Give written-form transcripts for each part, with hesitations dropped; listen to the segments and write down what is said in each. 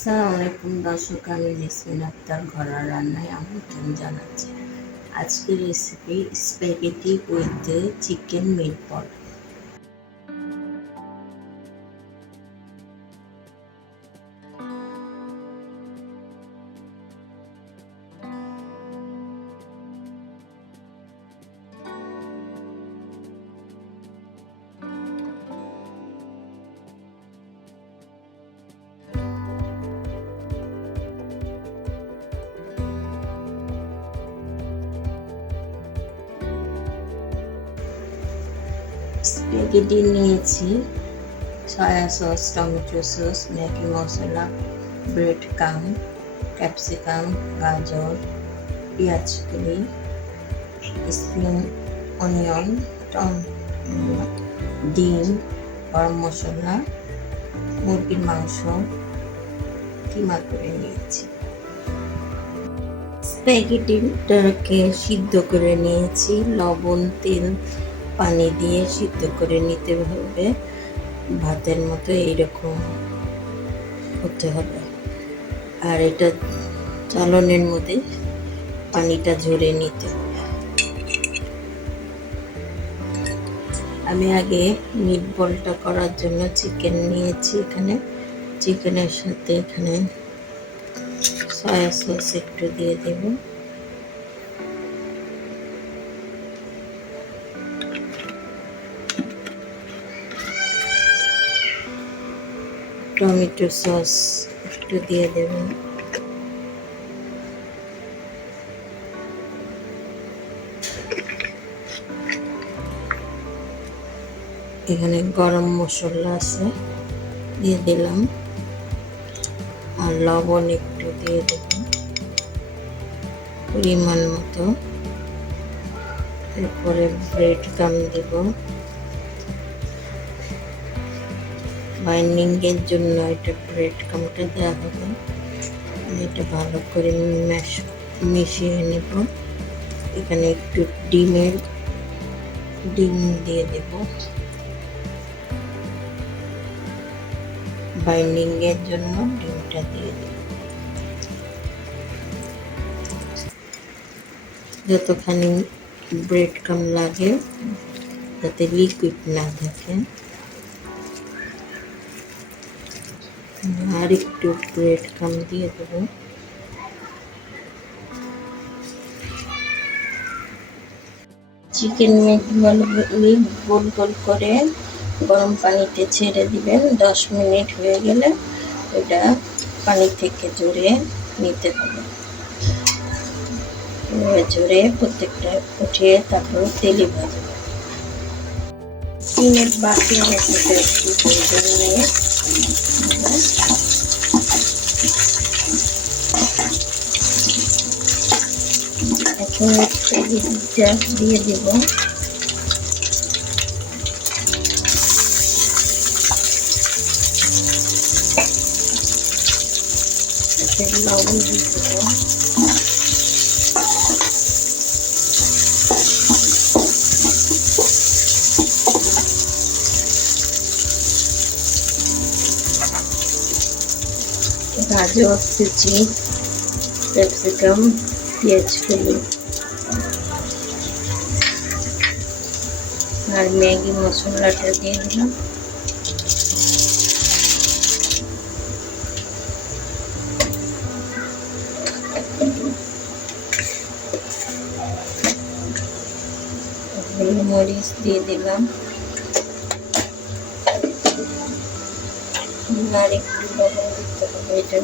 আসসালামু আলাইকুম দর্শক, আমি জেসমিন আক্তার ঘরোয়া রান্নায় আমন্ত্রণ জানাচ্ছি। আজকের recipe spaghetti with chicken meatball. Spaghetti নিয়েছি, soya sauce, tomato sauce, Maggi মশলা, ব্রেড কাম, ক্যাপসিকাম, গাজর, পেঁয়াজ কুলি, স্প্রিং অনিয়ন, ডিম, গরম মশলা, মুরগির মাংস কিমা করে নিয়েছি। স্প্যাগেটিটাকে সিদ্ধ করে নিয়েছি, লবণ, তেল, পানি দিয়ে সিদ্ধ করে নিতে হবে। ভাতের মতো এইরকম হতে হবে। আর এটা চালনের মধ্যে পানিটা ঝরে নিতে হবে। আমি আগে মিটবলটা করার জন্য চিকেন নিয়েছি। এখানে চিকেনের সাথে এখানে সয়া সস একটু দিয়ে দেব, টমেটো সস একটু দিয়ে দেব, এখানে গরম মশলা আছে দিয়ে দিলাম, আর লবণ একটু দিয়ে দেব পরিমাণ মতো। এরপরে ব্রেড কাম দেব, বাইন্ডিংয়ের জন্য এটা ব্রেড কামটা দেওয়া হবে। এটা ভালো করে মিশিয়ে নেব। এখানে একটু ডিম দিয়ে দেব বাইন্ডিংয়ের জন্য। ডিমটা দিয়ে দেব যতখানি ব্রেড কাম লাগে, যাতে লিকুইড না থাকে। আর একটু ব্রেড কাম দিয়ে দেব। চিকেন মিটবলগুলি গোল গোল করে গরম পানিতে ছেড়ে দিবেন। 10 মিনিট হয়ে গেলে এটা পানি থেকে ঝরিয়ে নিতে হবে। ঝরে প্রত্যেকটা উঠিয়ে তারপর তেলে ভাজবে। চিনের বাটির মধ্যে একটু প্রয়োজন নিয়ে এখন স্প্যাগেটিটা দিয়ে দেব। লবণ দিয়ে দেব, গাজর কুচি, ক্যাপসিকাম, পেঁয়াজ কুলি আর ম্যাগি মশলাটা দিয়ে দিলাম। মরিচ দিয়ে দিলাম, আর একটু লবণ দিতে হবে। এটা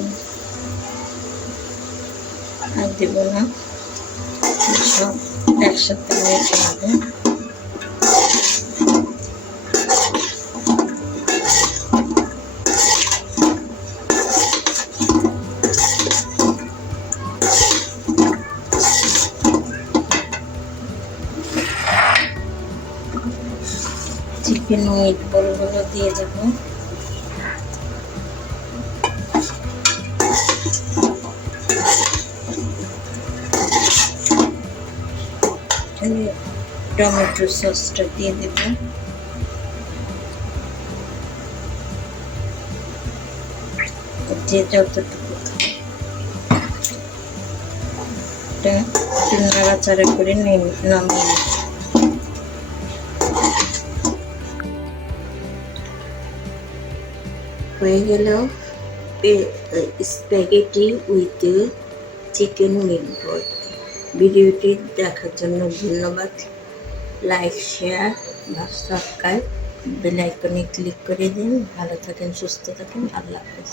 আর দেবো না, সব একসাথে মেখে হবে। চিকেন মিটবলগুলো দিয়ে দেবো। টমেটো সসটা দিয়ে দেব, যে যতটুকু একটু নাড়াচাড়া করে নামিয়ে হয়ে গেল স্প্যাগেটি উইথ চিকেন মিটবল। ভিডিওটি দেখার জন্য ধন্যবাদ। লাইক, শেয়ার বা সাবস্ক্রাইব, বেল আইকনে ক্লিক করে দিন। ভালো থাকেন, সুস্থ থাকেন, আল্লাহ হাফেজ।